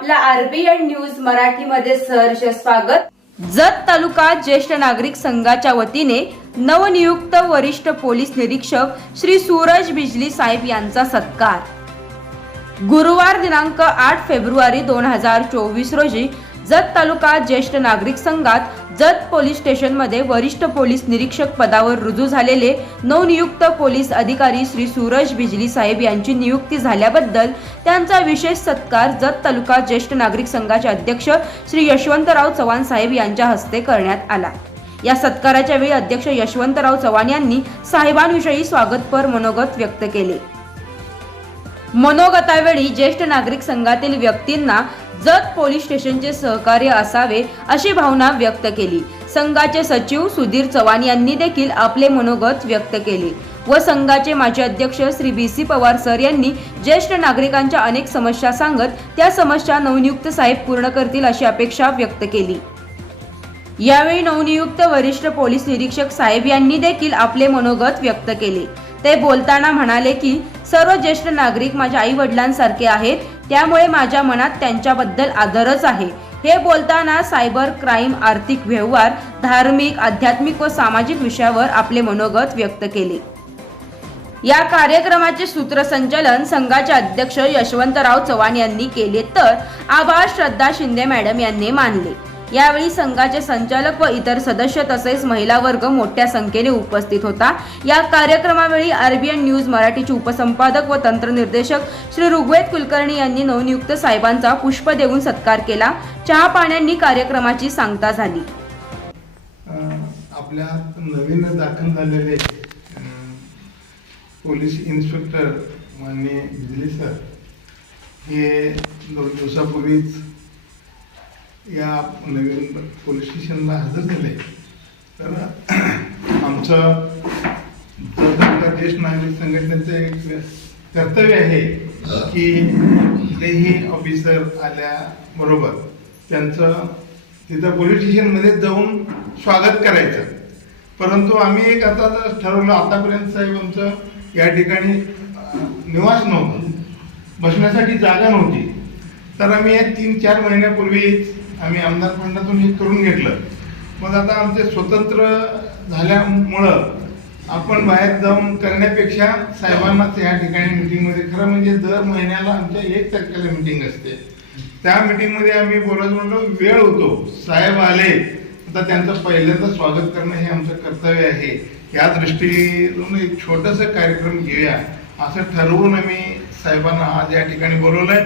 आपला RBN news मराठीमध्ये सहर्ष स्वागत. जत तालुका ज्येष्ठ नागरिक संघाच्या वतीने नवनियुक्त वरिष्ठ पोलीस निरीक्षक श्री सूरज बिजली साहेब यांचा सत्कार. गुरुवार दिनांक आठ फेब्रुवारी दोन हजार चोवीस रोजी जत तालुका ज्येष्ठ नागरिक संघात जत पोलीस स्टेशनमध्ये वरिष्ठ पोलीस निरीक्षक पदावर रुजू झालेले नवनियुक्त पोलीस अधिकारी श्री सूरज बिजली साहेब यांची नियुक्ती झाल्याबद्दल त्यांचा विशेष सत्कार जत तालुका ज्येष्ठ नागरिक संघाचे अध्यक्ष श्री यशवंतराव चव्हाण साहेब यांच्या हस्ते करण्यात आला. या सत्काराच्या वेळी अध्यक्ष यशवंतराव चव्हाण यांनी साहेबांविषयी स्वागतपर मनोगत व्यक्त केले. मनोगतावेळी ज्येष्ठ नागरिक संघातील व्यक्तींना जत पोलीस स्टेशनचे सहकार्य असावे अशी भावना व्यक्त केली. संघाचे सचिव सुधीर चव्हाण यांनी देखील आपले मनोगत व्यक्त केले व संघाचे माजी अध्यक्ष Shri B C Pawar sir यांनी ज्येष्ठ नागरिकांच्या अनेक समस्या सांगत त्या समस्या नवनियुक्त साहेब पूर्ण करतील अशी अपेक्षा व्यक्त केली. यावेळी नवनियुक्त वरिष्ठ पोलीस निरीक्षक साहेब यांनी देखील आपले मनोगत व्यक्त केले. ते बोलताना म्हणाले की सर्व ज्येष्ठ नागरिक माझ्या आई वडिलांसारखे आहेत त्यामुळे माझ्या मनात त्यांच्याबद्दल आदरच आहे. हे बोलताना सायबर क्राईम आर्थिक व्यवहार धार्मिक आध्यात्मिक व सामाजिक विषयावर आपले मनोगत व्यक्त केले. या कार्यक्रमाचे सूत्रसंचालन संघाचे अध्यक्ष यशवंतराव चव्हाण यांनी केले तर आभार श्रद्धा शिंदे मॅडम यांनी मानले. यावेळी संघाचे संचालक व इतर सदस्य तसेच महिला वर्ग मोठ्या संख्येने उपस्थित होता. या कार्यक्रमावेळी आरबीएन न्यूज मराठीचे उपसंपादक व तंत्रनिर्देशक श्री ऋग्वेद कुलकर्णी यांनी नवनियुक्त साहेबांचा पुष्प देऊन सत्कार केला. चहा पाण्यांनी कार्यक्रमाची सांगता झाली. आपल्या नवीन दाखल झालेले पोलीस इन्स्पेक्टर माननीय बिजली सर हे दोन दिवसापूर्वीच या नवीन पोलीस स्टेशनला हजर झाले. तर आमचं जर ज्येष्ठ नागरिक संघटनेचं एक कर्तव्य आहे की कुठलेही ऑफिसर आल्याबरोबर त्यांचं तिथं पोलीस स्टेशनमध्ये जाऊन स्वागत करायचं. परंतु आम्ही एक आता ठरवलं आतापर्यंत साहेब आमचं या ठिकाणी निवास नव्हतं. बसण्यासाठी जागा नव्हती. तर आम्ही या तीन चार महिन्यापूर्वीच आम्ही आमदार फंडातून हे करून घेतलं. मग आता आमचे स्वतंत्र झाल्यामुळं आपण बाहेर जाऊन करण्यापेक्षा साहेबांनाच या ठिकाणी मिटिंगमध्ये खरं म्हणजे दर महिन्याला आमच्या एक तारखेला मिटिंग असते. त्या मिटिंगमध्ये आम्ही बोलायचं म्हणलो वेळ होतो. साहेब आले. आता त्यांचं पहिल्यांदा स्वागत करणं हे आमचं कर्तव्य आहे. या दृष्टीतून एक छोटंसं कार्यक्रम घेऊया. असं ठरवून आम्ही साहेबांना आज या ठिकाणी बोलवलं आहे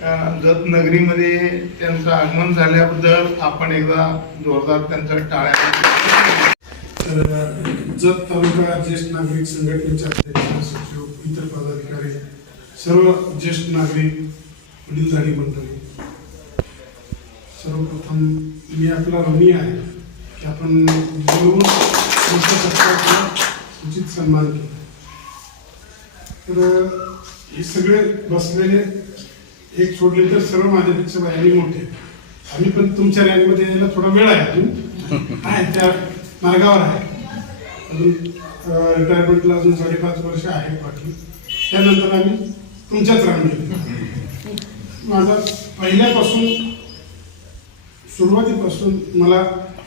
जतनगरीमध्ये त्यांचं आगमन झाल्याबद्दल आपण एकदा जोरदार त्यांचं टाळ्या तर जत तालुका ज्येष्ठ नागरिक संघटनेचे अध्यक्ष सचिव इतर पदाधिकारी सर्व ज्येष्ठ नागरिक वडीलधारी मंडळी. सर्वप्रथम मी आपला ऋणी आहे की आपण बोलवून उचित सन्मान केला. तर हे सगळे बसलेले एक सोडले तर सर्व माझ्यापेक्षा बाहेर मोठे आम्ही पण तुमच्या रँकमध्ये यायला थोडा वेळ आहे अजून. आहे त्या मार्गावर आहे. अजून रिटायरमेंटला अजून साडेपाच वर्ष आहे बाकी. त्यानंतर आम्ही तुमच्याच रांगेत माझा पहिल्यापासून सुरुवातीपासून मला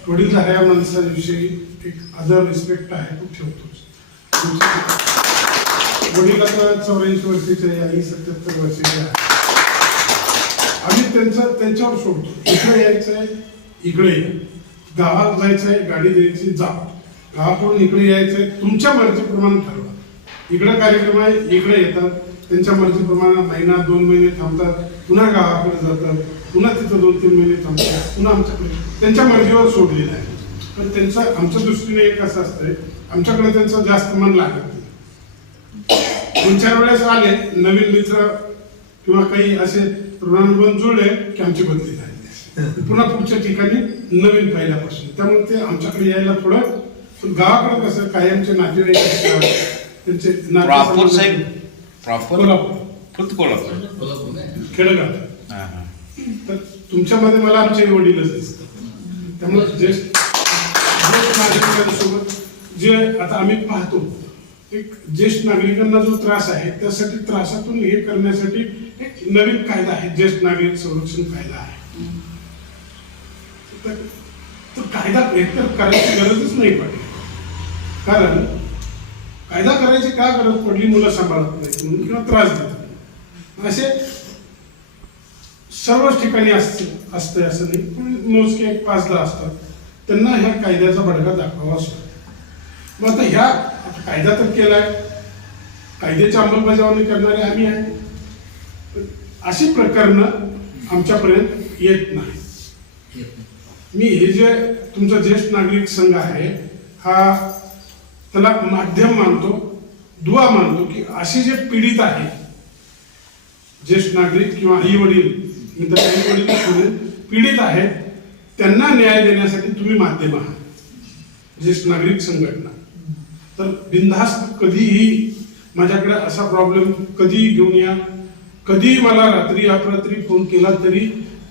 वडील या माणसाविषयी एक आदर रिस्पेक्ट आहे तो ठेवतो वडील आता चौऱ्याऐंशी वर्षाचे आहे आई सत्याहत्तर वर्षाची आहे. आम्ही त्यांचं त्यांच्यावर सोडतो इकडे यायचंय? इकडे. या. गावात जायचंय गाडी द्यायची जा. गावाकडून इकडे यायचंय तुमच्या मर्जीप्रमाणे ठरवा. इकडे कार्यक्रम आहे इकडे येतात. त्यांच्या मर्जीप्रमाणे महिना दोन महिने थांबतात. पुन्हा गावाकडे जातात. पुन्हा तिथं दोन तीन महिने थांबतात. पुन्हा आमच्याकडे. त्यांच्या मर्जीवर सोडलेलं आहे. पण त्यांचं आमच्या दृष्टीने एक असं असतंय आमच्याकडे त्यांचं जास्त मन लागत नाही. दोन चार वेळेस आले नवीन मित्र किंवा काही असे ऋणानुबंध जुळले की आमची बदली झाली पुन्हा पुढच्या ठिकाणी नवीन पहिल्यापासून. त्यामुळे ते आमच्याकडे यायला थोडं पण गावाकडे कसं कायमचे नातेवाईक असतात त्यांचे प्रॉपर साहेब प्रॉपर कोल्हापूर. खेडगाव. तर तुमच्यामध्ये मला आमचे वडीलच दिसतात. त्यामुळे ज्येष्ठ ज्येष्ठ नागरिकांसोबत जे आता आम्ही पाहतो एक ज्येष्ठ नागरिकांना जो त्रास आहे त्यासाठी त्रासातून हे करण्यासाठी एक नवीन कायदा आहे ज्येष्ठ नागरिक संरक्षण कायदा आहे. तर तो कायदा एकतर करायची गरजच नाही पडली. कारण कायदा करायची का गरज पडली मुलं सांभाळत नाहीत म्हणून किंवा त्रास देतात असे सर्वच ठिकाणी असते असते असं नाही पण मोजके एक पाच दहा असतात. त्यांना ह्या कायद्याचा बडगा दाखवावा असतो. मग आता ह्या आता कायदा तर केलाय. कायद्याची अंमलबजावणी करणारे आम्ही आहे. अशी प्रकरणं आमच्यापर्यंत येत नाही. मी हे जे तुमचा ज्येष्ठ नागरिक संघ आहे हा त्याला माध्यम मानतो दुवा मानतो की असे जे पीडित आहे ज्येष्ठ नागरिक किंवा आई वडील मी तर आई वडील पीडित आहेत त्यांना न्याय देण्यासाठी तुम्ही माध्यम आहात ज्येष्ठ नागरिक संघटना. तर बिनधास्त कधीही माझ्याकडे असा प्रॉब्लेम कधीही घेऊन या. कधीही मला रात्री अपरात्री फोन केला तरी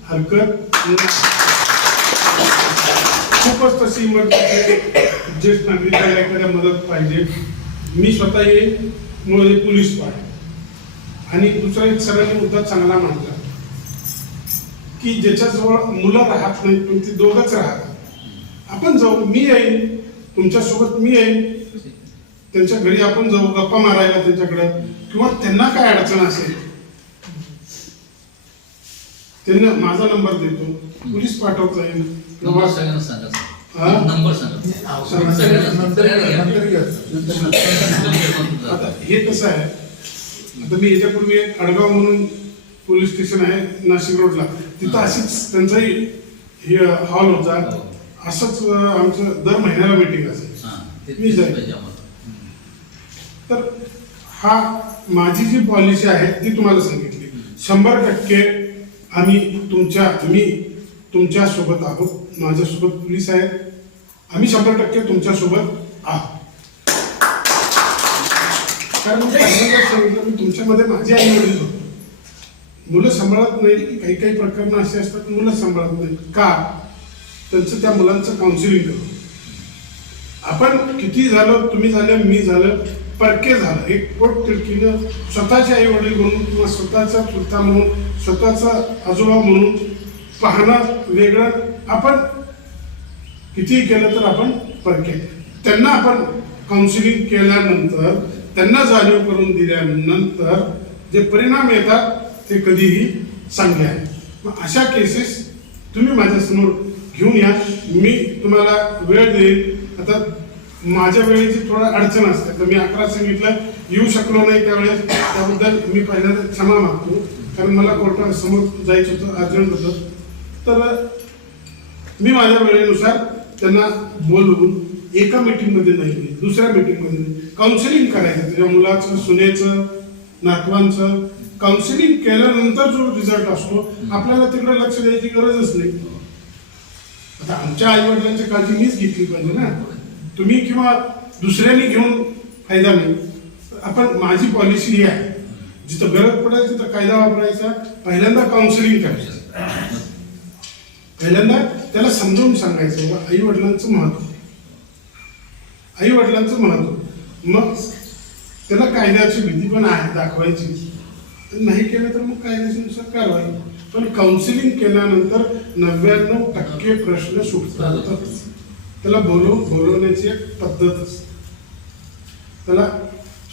हरकत खूपच तशी इमर्जन्सी ज्येष्ठ नागरिकांना एखाद्या मदत पाहिजे. मी स्वतः येईन मुळे पोलीस पाहिजे आणि दुसरा एक सरांनी मुद्दा चांगला मांडला. की ज्याच्याजवळ मुलं राहत नाहीत पण ते दोघच राहतात. आपण जाऊ मी येईन तुमच्यासोबत मी येईन त्यांच्या घरी आपण जाऊ गप्पा मारायला त्यांच्याकडे किंवा त्यांना काय अडचण असेल त्यांना माझा नंबर देतो पोलीस पाठवता येईल. नंबर सगळ्यांना सांगा हा? नंबर सांगा. आता हे कसं आहे? आता मी याच्यापूर्वी एक अडगाव म्हणून पोलीस स्टेशन आहे नाशिक रोडला. तिथं अशीच त्यांचाही हे हॉल होता. असंच अं, आमचं दर महिन्याला मीटिंग असेल. हा, मी जाईन. तर हा माझी जी पॉलिसी आहे ती तुम्हाला सांगितली. शंभर टक्के आम्ही तुमच्या मी तुमच्यासोबत आहोत. माझ्यासोबत पोलीस आहेत. आम्ही शंभर टक्के तुमच्यासोबत आहोत. कारण सांगितलं मी तुमच्यामध्ये माझे आई वडील होतो. मुलं सांभाळत नाही काही काही प्रकरणं अशी असतात मुलं सांभाळत नाही का? त्यांचं त्या मुलांचं काउन्सिलिंग करू. आपण किती झालं तुम्ही झालं मी झालं परके झालं. एक पोट तिडकीनं स्वतःचे आई वडील म्हणून किंवा स्वतःचा चुलता म्हणून स्वतःचा आजोबा म्हणून पाहणं वेगळं. आपण कितीही केलं तर आपण परके. त्यांना आपण काउन्सिलिंग केल्यानंतर त्यांना जाणीव करून दिल्यानंतर जे परिणाम येतात ते कधीही चांगले आहेत. मग अशा केसेस तुम्ही माझ्यासमोर घेऊन या. मी तुम्हाला वेळ देईन. आता माझ्या वेळेची थोडा अडचण असते. तर मी अकरा सांगितलं येऊ शकलो नाही त्यावेळेस. त्याबद्दल मी पहिल्यांदा क्षमा मागतो. कारण मला कोर्टासमोर जायचं होतं अर्जंट होतं तर मी माझ्या वेळेनुसार त्यांना बोलवून एका मीटिंगमध्ये नाही दुसऱ्या मीटिंगमध्ये काउन्सिलिंग करायचं. त्याच्या मुलाचं सुनेचं नातवांचं. काउन्सिलिंग केल्यानंतर जो रिझल्ट असतो आपल्याला तिकडे लक्ष द्यायची गरजच नाही. आता आमच्या आईवडिलांची काळजी मीच घेतली पाहिजे ना. तुम्ही किंवा दुसऱ्यांनी घेऊन फायदा नाही. आपण माझी पॉलिसी ही आहे. जिथं गरज पडेल तिथं कायदा वापरायचा पहिल्यांदा काउन्सिलिंग करायचं. पहिल्यांदा त्याला समजावून सांगायचं बाबा आई वडिलांचं महत्त्व. आई वडिलांचं महत्त्व. मग त्याला कायद्याची भीती पण आहे दाखवायची. नाही केलं तर मग कायद्यानुसार कारवाई. पण काउन्सिलिंग केल्यानंतर नव्याण्णव टक्के प्रश्न सुटतात. त्याला बोलव बोलवण्याची एक पद्धत असते. त्याला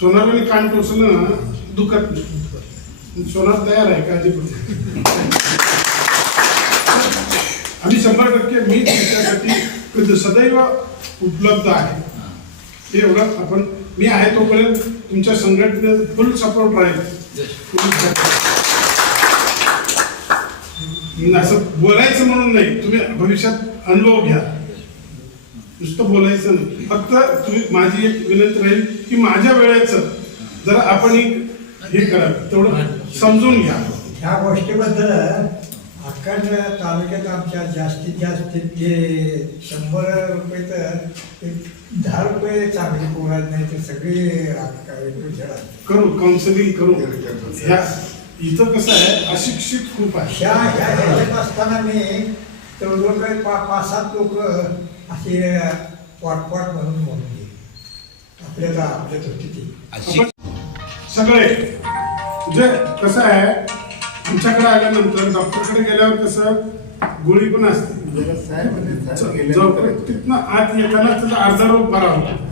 सोनाराने कान टोचलं ना दुखत नाही. सोनार तयार आहे काळजी. आम्ही शंभर टक्के मी तुमच्यासाठी सदैव उपलब्ध आहे. एवढं आपण मी आहे तोपर्यंत तुमच्या संघटनेत फुल सपोर्ट राहील. असं बोलायचं म्हणून नाही तुम्ही भविष्यात अनुभव घ्या. नुसतं बोलायचं नाही. फक्त तुम्ही माझी एक विनंती राहील की माझ्या वेळेचं जरा आपण एक हे करा तेवढं समजून घ्या. ह्या गोष्टीबद्दल अक्कड तालुक्यात आमच्या जास्तीत जास्त ते शंभर रुपये तर एक दहा रुपये चांगली पोरात नाही तर सगळे. करू काउन्सिलिंग करू. ह्या इथं कसं आहे अशिक्षित खूप आहे. ह्या ह्या ह्याच्यात असताना मी तेवढं काही पा पाच सात लोक असे पॉट पॉट म्हणून म्हणून आपल्याला आपल्या दृष्टीत सगळे म्हणजे कसं आहे आमच्याकडे आल्यानंतर डॉक्टरकडे गेल्यावर कसं गोळी पण असते. म्हणजे तिथनं आत येताना त्याचा अर्धा रोग बरा होतो.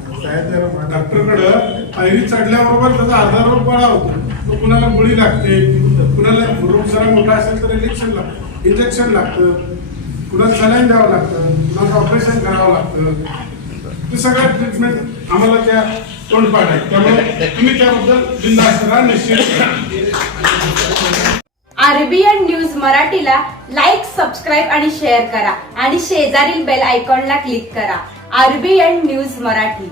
डॉक्टरकडं पायरी चढल्याबरोबर त्याचा अर्धा रोग बरा होतो. तो कुणाला गोळी लागते कुणाला रोग जरा मोठा असेल तर इंजेक्शन लागतं. इंजेक्शन लागतं. कुणाला सलाईन द्यावं लागतं कुणाला ऑपरेशन करावं लागतं. ते सगळ्या ट्रीटमेंट आम्हाला त्या तोंडपाठ आहेत. त्यामुळे तुम्ही त्याबद्दल बिंदास्त राहा निश्चित आरबीएन न्यूज मराठीला लाईक सबस्क्राईब आणि शेअर करा. आणि शेजारील बेल आयकॉनला क्लिक करा. RBN news Marathi.